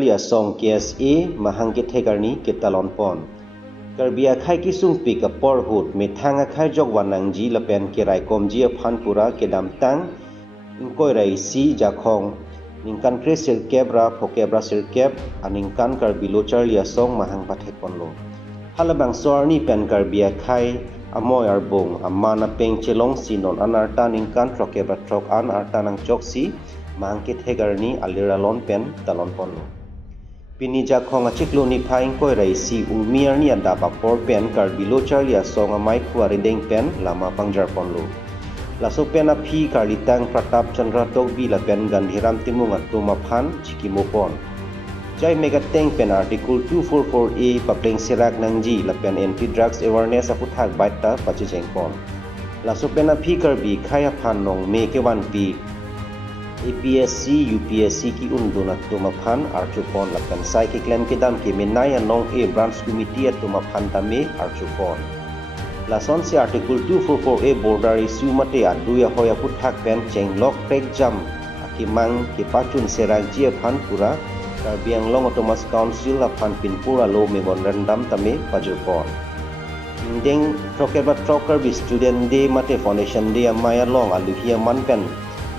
Charlie Asong KSA mahang ke thegarni ke talon pon Karbia khai ki sung pik a por hut me thanga khai jok wanang ji lapen ke rai kom ji phanpura ke dam tang koi rai si jakhong ningkan kre sir kebra phokebra sir keb aningkan Karbilo Charlie Asong mahang pathek ponlo halabang sorni pen Karbia khai amoy arbong amana peng chelong sinon anarta ningkan phokebra throk an arta nang choksi mangkit hegarni aliralon pen talon ponlo pini jakhong achiklo ni phaing koi rai si umiar ni anda pa por pen Karbilo Charlie Asong amai khuari deng pen lama pangjar ponlo laso pen a phi Karlitang Pratap Chandra Tokbi la pen Gandhiram Timung atuma phan chikimo pon jai mega teng pen article 244A papleng sirak nangji la pen anti drugs awareness aputhak baita pachecheng pon laso pen a phi Karbi khaya phan nong me ke wan pi APSC UPSC ki unduna tuma phan archupon la pen sai ki claim ke dam ke menaya nong a branch committee atuma phan tame archupon lason se article 244A border issue mate aduya hoya puthak pen chenglok prek jam akimang ke pachun serang ji phan pura Karbiang long Thomas Council la phan pinpura lo me bon randam tame pajupon indeng trokebat troker bi student day mate foundation day amaya long aluhia man pen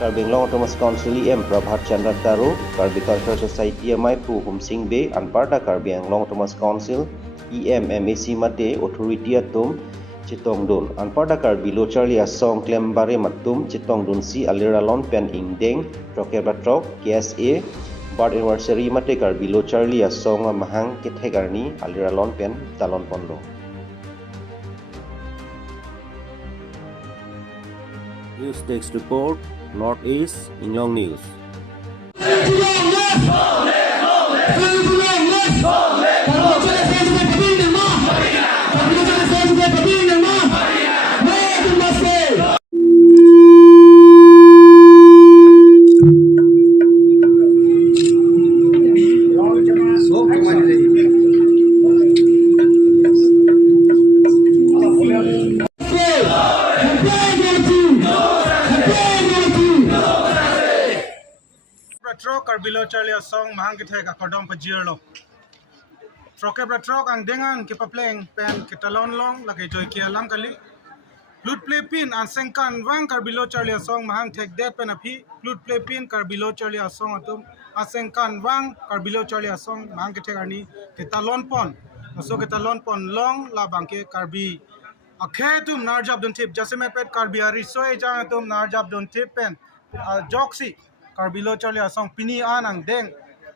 Karbiang long Thomas Council em Prabhat Chandra Taro Karbi Cultural Society amai pu hum sing be anparta Karbiang long Thomas Council EMMAC mate authority atum chitong dun anparta Karbilo Charlie Asong claim bare matum chitong dun si aliralon pen indeng trokebat trok KSA birth anniversary mate Karbilo Charlie Asong mahang kithegarni aliralon pen talon ponlo News Desk Report Northeast Inyong News Karbilo Charlie Asong mahang kithek akodom pajirlo troke trok ang dengan ke papleng pen ke talon long lage joy ke alam kali lut play pin an sengkan wang Karbilo Charlie Asong mahang thek det pen api lut play pin Karbilo Charlie Asong atum asengkan wang Karbilo Charlie Asong mahang kithek ani ke talon pon so ke talon pon long la bangke Karbi akhe tum narjab don tip jasme pet Karbi ari soe jang tum narjab don tip pen joksi Karbilo Charlie Asong pini anang deng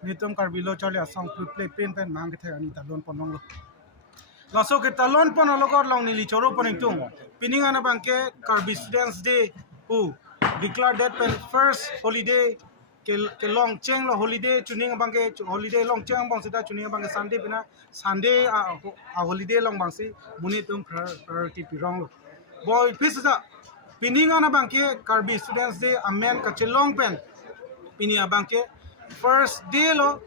nitum Karbilo Charlie Asong play pin pen mang ke ani talon ponong lo laso ke talon pon logor long ni li choro poning tung pining ana bangke Karbi Students Day who declare that pen first holiday ke long cheng lo holiday tuning bangke holiday long cheng bang sida tuning bangke Sunday pina Sunday a holiday long bangsi munitum priority pirong lo boy pisa pining ana bangke Karbi Students Day amen ka chelong pen pini abangke first day lo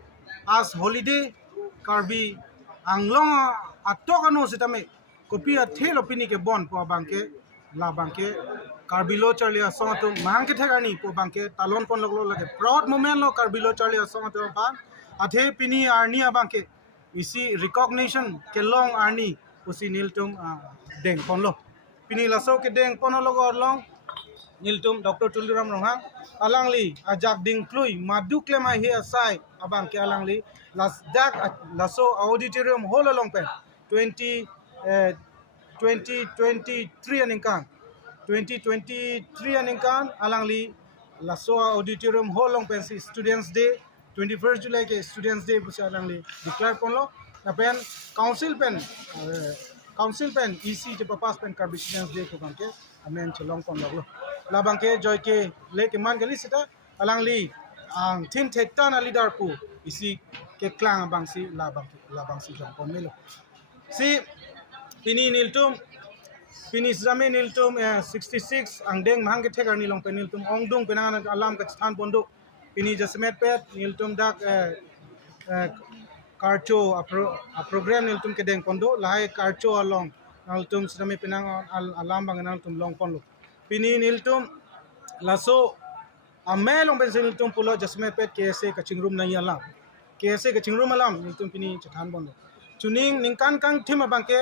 as holiday Karbi anglong atok anu sitame kopi athe lo pini ke bon po abangke la bangke Karbilo Charlie Asong to mangke thegani po bangke talon pon loglo lage proud moment lo Karbilo Charlie Asong to pan athe pini arni abangke isi recognition ke long arni usi niltum deng pon lo pini laso ke deng pon logo long niltum Dr. Tulduram Rohang alangli ajak ding plui madu klema hi asai abang ke alangli las dak laso auditorium hall along pen 2023 aningkan 2023 aningkan alangli laso auditorium hall long pen si Students Day 21st July ke Students Day busa alangli declare pon lo na pen council pen EC je papas pen Karbi Students Day ko bangke amen chelong pon lo labang ke joy ke le ke man gali sita alangli ang tin thekta na leader pu isi ke klang bangsi labang si jong pon melo si pini niltum pini zame niltum 66 ang deng mahang ke thegar nilong pen niltum ongdung penang alam ka stan pondo pini jasmet pet niltum dak karcho a program niltum ke deng pondo lahai karcho along niltum zame penang alam bang niltum long pon lo pini niltum laso amelong bensin niltum pulo jasme pet KSA kaching room na yala KSA ke chingrum malam niltum pini chathan bondo chuning ningkan kang thim abangke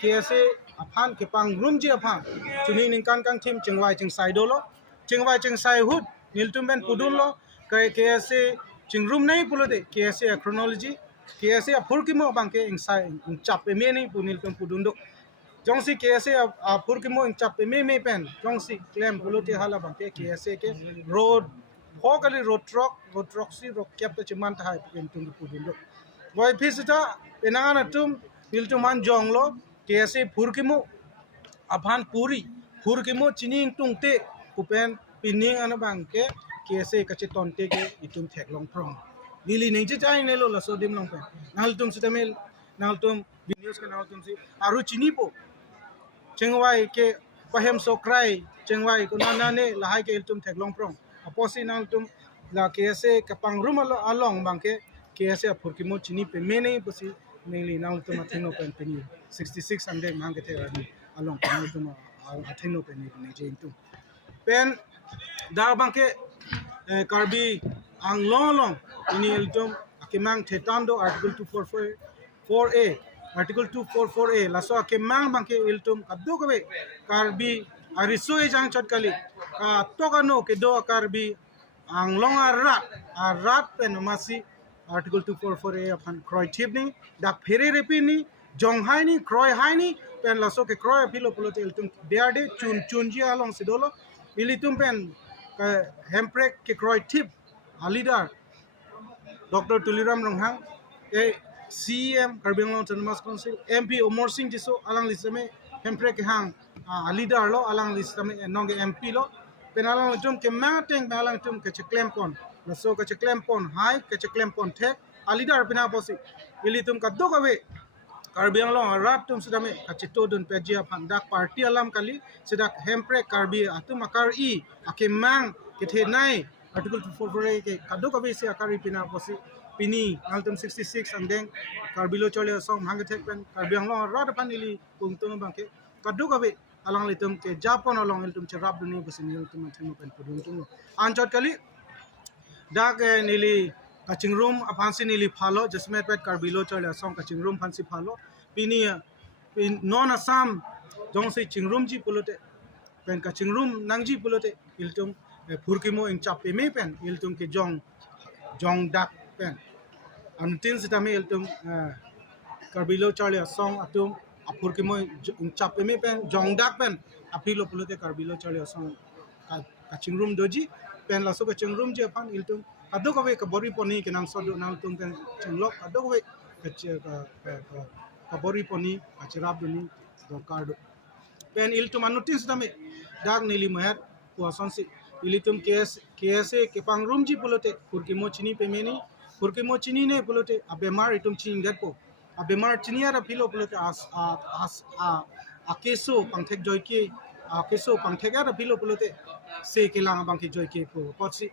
KSA aphan ke pang room ji aphan chuning ningkan kang thim chingwai chingsai dolo chingwai chingsai hut niltum ben pudun lo KSA chingrum nei pulode KSA chronology KSA apurkimo bangke insai chap me nei puniltum pudun do jongsi KSA apurkimo chap me pen jongsi claim pulode hala bangke KSA ke road Hokali road truck si road cap to chiman ta hai pentung pudun do boy pisita penangana tum niltuman jonglo KSA purkimo aphan purkimo chining tungte kupen pining ana bangke KSA kache tonte ke itum thek long prong lili ning che chai ne lo la so dim long pen nal tum sitamel nal tum news ke nal tum si aru chini po chengwai ke pahem so cry chengwai ko na ne la hai ke itum thek long prong aposi nal tum la KSA kapang rum along bangke KSA purkimo chini pe me nei posi mainly nal tum atheno pen peni 66 ande mang ke the rani along nal tum atheno pen ni je tum pen da bangke karbi ang long ini iltum akemang thetando article 244a article 244a laso akemang bangke iltum kaddo kobe karbi ariso e jang chot kali ka tokano ke do karbi ang long arat pen masi article 244a aphan kroi thipni dak phere repini jonghai ni kroi hai ni pen laso ke kroi philo pulote iltum deade chun ji along sidolo ilitum pen hemprek ke kroi thip alidar Dr. Tuliram Ronghang CM Karbi Anglong Autonomous Council MP Omor Singh jiso alang lisame hemprek ke hang alidar lo alang lisame nong MP lo penalang tum ke mateng balang tum ke claim pon laso ke claim pon hai ke claim pon thek alidar pina posi ilitum kaddo kawe Karbi Anglong rat tum sidame kachito dun pejia phandak party alam kali sidak hemprek Karbi atum akar I akemang ke the nai article 244 ke kaddo kabe se akari pina posi pini altum 66 and then Karbilo chole song hang thek pen Karbi Anglong rat panili pungtung bangke kaddo kabe alang litum ke japon along iltum cherap duni posi iltum thenu pen pudung anchot kali dak nili kaching room aphansi nili phalo jasmet pet Karbilo chole song kaching room phansi phalo pini non assam jongse chingrum ji pulote pen kaching room nangji pulote iltum purkimo ing chap me pen iltum ke jong dak pen antin sitame iltum Karbilo chole song atum apurkimo ing chap me pen jong dak pen apilo pulote Karbilo chole song kaching room doji pen laso kaching room je pan iltum ado kawe ka bori poni ke nang sodo nang tum pen chinglok ado kawe ka bori poni achirab duni do card pen iltum anutin sitame dak nili mahat puasansi ilitum KSA ke pang room ji pulote purkimo chini pe meni purkimo chini ne pulote abemar itum chini gatpo abemar chini ara philo pulote akeso pangthek joyke akeso pangthek ara philo pulote se kelang bangke joyke po potsi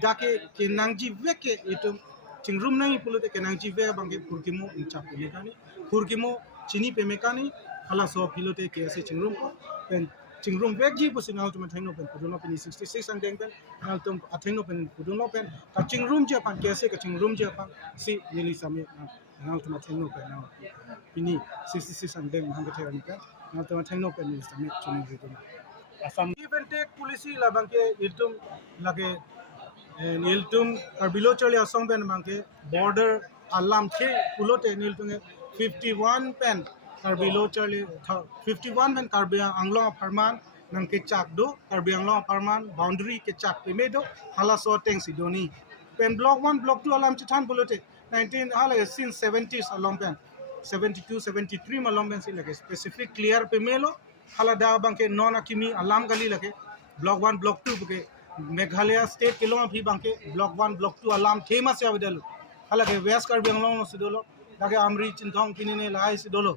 dake ke nangji veke itum chingrum nai pulote ke nangji ve bangke purkimo inchap pe mekani purkimo chini pe mekani hala so philote KSA chingrum ko pen chingrum vek ji posi ngal tum thaino pen puduno pini 66 and deng pen ngal tum athaino pen puduno pen ka chingrum je pan KSA ka chingrum je pan si nili same ngal tum thaino pen now pini 66 and deng hang thera ni pen ngal tum thaino pen ni same chuni je tum asam even take policy la bangke iltum lage iltum Karbilo chole asong pen bangke border alam the pulote niltum 51 pen Karbilo chole 51 pen Karbi Anglong Aparman nang ke chak do Karbi Anglong Aparman boundary ke chak pe medo hala so teng sidoni pen block 1 block 2 alam chithan pulote 19 hala since 70s along pen 72 73 malong pen si lage specific clear pe melo hala da bangke non akimi alam gali lage block 1 block 2 ke Meghalaya state ke long phi bangke block 1 block 2 alam thema se avdalu hala ke west Karbi Anglong no sidolo dage amri chinthong kinine lai sidolo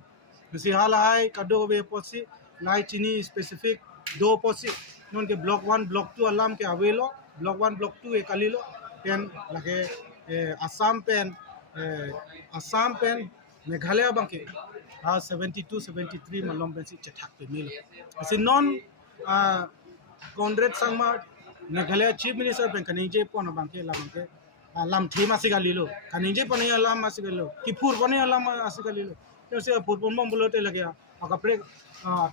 si hala hai kado be posi lai chini specific do posi non ke block 1 block 2 alam ke avelo block 1 block 2 e kalilo pen lage assam pen Meghalaya bangke 72 73 malom pen si chathak pe milo si non Conrad Sangma Meghalaya chief minister pen kanije pon bangke la bangke lam thi masih kali lo kaninje pani lam masih kali lo kipur pani lam masih kali lo yo se pur pun mom bolote lagi aka break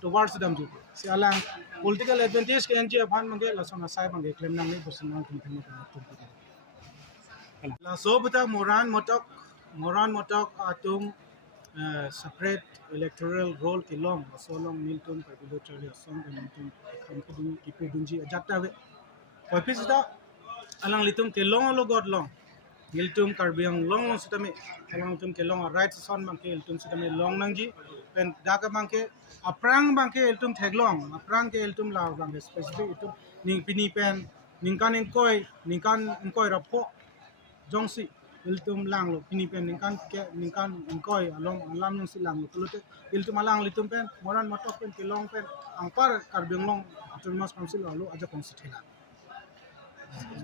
towards them ju se alang political advantage ke enje aphan mangi la sona sai mangi claim nang ni bosin nang tum la so buta moran motok atum separate electoral roll ke long so long miltum ka bilo chali song miltum kam ku kipe dunji ajata we ko pisita alang litum ke long lo god long miltum karbiang long sitame alang tum ke long right son bangke iltum sitame long nangji pen daga bangke aprang bangke iltum theglong aprang ke iltum la bangke specific itu ning pini pen ningkan ingkoi rapo jongsi iltum lang lo pini pen ningkan ingkoi along alam yang silang lo kulute iltum alang litum pen moran motok pen ke long pen angpar karbiang long autonomous council lo aja konsitela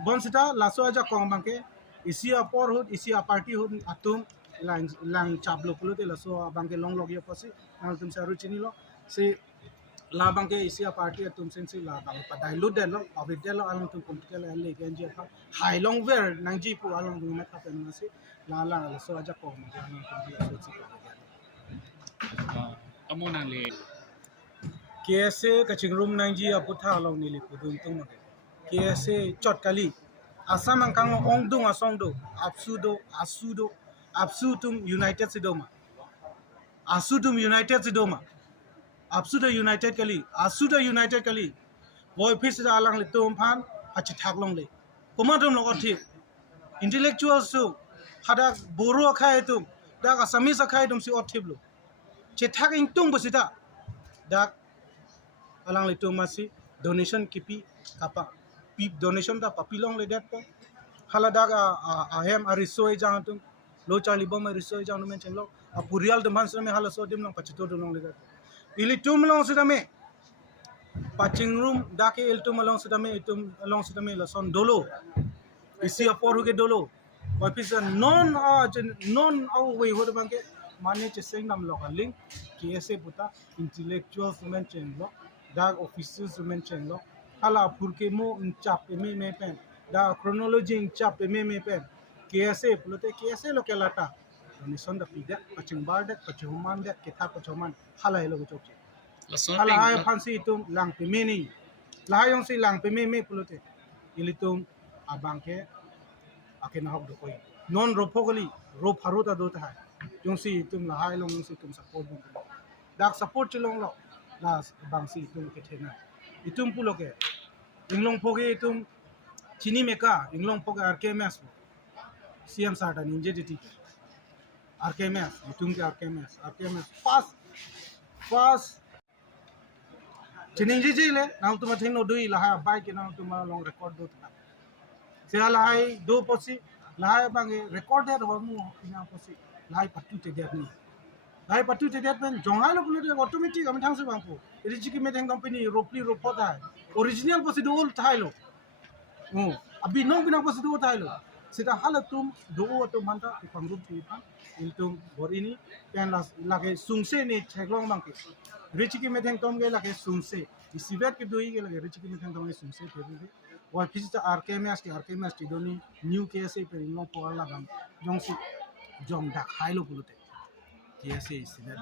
bon sita laso aja kong bangke isia por hut isia party hut atum lang chablo kulute laso bangke long log ye pasi nal tum saru chini lo si la bangke isia party atum sensi la bang padai ludde lo avidde lo alang tum political le genje pa hai long ver nangji pu alang du na kapen nasi la laso aja kong bangke alang tum laso chi amo nang le KSA kaching room nangji aputha long ni li pudum tum KSA chot kali asam angkang ongdung asongdo absutum united sidoma asudum united sidoma absuda united kali boy phis alang le tum phan hachi thaklong le komadum lo othi intellectual su hada boro khai tum da asamis khai tum si othiblo che thak ing tung bosita da alang le tum masi donation kipi kapa pip donation da papilong le dat ko hala daga ahem arisoi jang tum lo chali bom arisoi jang men chenglo apurial de mansra me hala so dim long pachito dong le dat ili tum long sidame paching room dake il tum long sidame la son dolo isi aporu ke dolo office non au way hod bangke mane che seng nam lo link KSA puta intellectual men chenglo dag officers men chenglo hala purke mo chap me pen da chronology chap me pen KSA pulote KSA lo kelata donation da pida paching barde pachuman de kita pachuman hala elo chokche hala ay phansi tum lang pe me ni layong si lang pe me pulote ilitum abangke akin hok do koi non ropogli ro pharuta do ta jongsi tum la hai long si tum support bang dak support chilong lo la bangsi tum ke thena itum puloke inglong poge itum chini meka inglong poge RKMS CM Sarta NJDT RKMS itum ke RKMS fast chini ji le nang tuma thing no dui la ha bike ke nang tuma long record do ta se la hai do posi la hai bang record der ho mu ina posi la hai patu te der ni lai patu te det pen jongai lo kulo automatic am thang se bang po riji ki meteng company ropli ropo ta original posi do ol thai lo abi no bina posi do thai lo sita halatum do to manta ki pangrup ti pa intum borini pen lage sungse ne cheglong bang ki riji ki meteng tom ge lage sungse isivet ki doi ge lage riji ki meteng tom ge sungse te bi wa kisita RKMS ti doni new KSA pe no po la bang jongsi jong dak hai lo kulo te KSA is that